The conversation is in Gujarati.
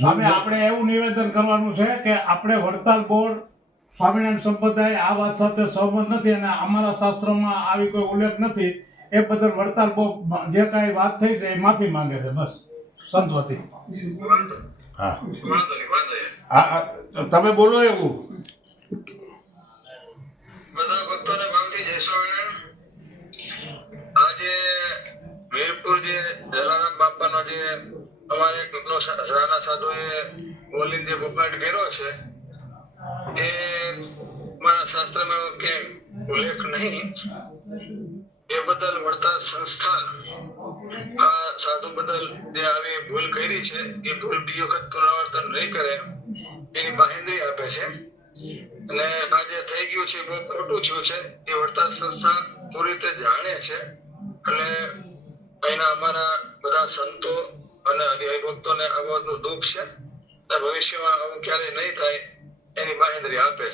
સામે આપણે એવું નિવેદન કરવાનું છે કે આપણે વડતાલ બોર્ડ સ્વામિનારાયણ સંપ્રદાય આ વાત સાથે સહમત નથી અને અમારા શાસ્ત્રોમાં આવી કોઈ ઉલ્લેખ નથી. એ બદલ વડતાલ બોર્ડ જે કાંઈ વાત થઈ છે એ માફી માંગે છે, બસ સંતવતી. હા હા, તમે બોલો એવું. બધા ભક્તોને ભાવથી જય સ્વામિનારાયણ. આજે વીરપુર જે જલારામ બાપાનો જે અમારે રાણા સાધુએ બોલીને જે બુકલેટ કર્યો છે એ મારા શાસ્ત્રમાં ક્યાંય ઉલ્લેખ નહીં. એ બદલ વડતાલ સંસ્થા આ સાધુ બદલ જે આવી ભૂલ કરી છે એ ભૂલ બીજી વખત પુનરાવર્તન નહીં કરે એની બાહેંધરી આપે છે. અને આ જે થઈ ગયું છે બહુ ખોટું થયું છે એ વડતાલ સંસ્થા પૂરી રીતે જાણે છે. એટલે અહીંના અમારા બધા સંતો અને હરિભક્તોને આ બાબતનું દુઃખ છે. ભવિષ્યમાં આવું ક્યારેય નહીં થાય એની બાહેંધરી આપે છે.